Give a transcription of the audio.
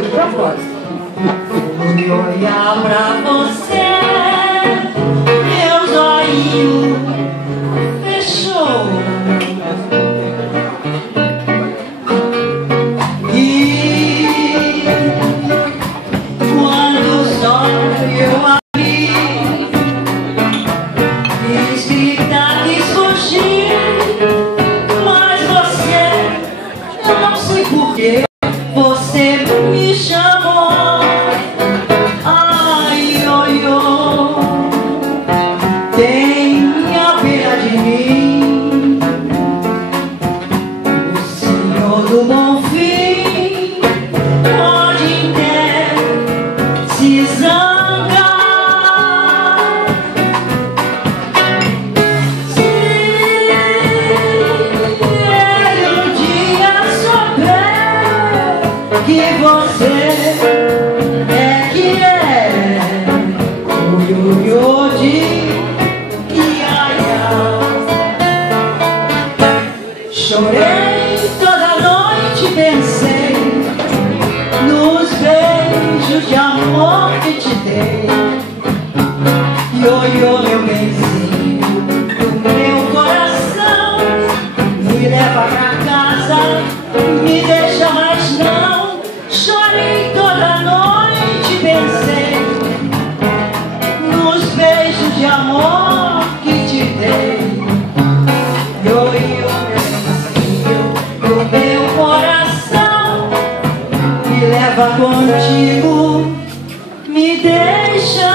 foi de propósito. Fui olhar pra você, meu zoinho fechou. E quando os olhos eu abri, quis gritar, quis fugir, mas você, eu não sei porquê, você me chamou. Ai, oi, oi, tenha pena de mim, o Senhor do Bom Fim pode ter se zangar. Se ele um dia souber que você é que é o ioiô de Iaia. Chorei toda noite, pensei nos beijos de amor que te dei. Ioiô, meu benzinho do meu coração, me leva pra casa, me deixa mais não. Chorei toda noite, pensei nos beijos de amor que te dei. Ioiô, meu benzinho do meu coração, me leva contigo, me deixa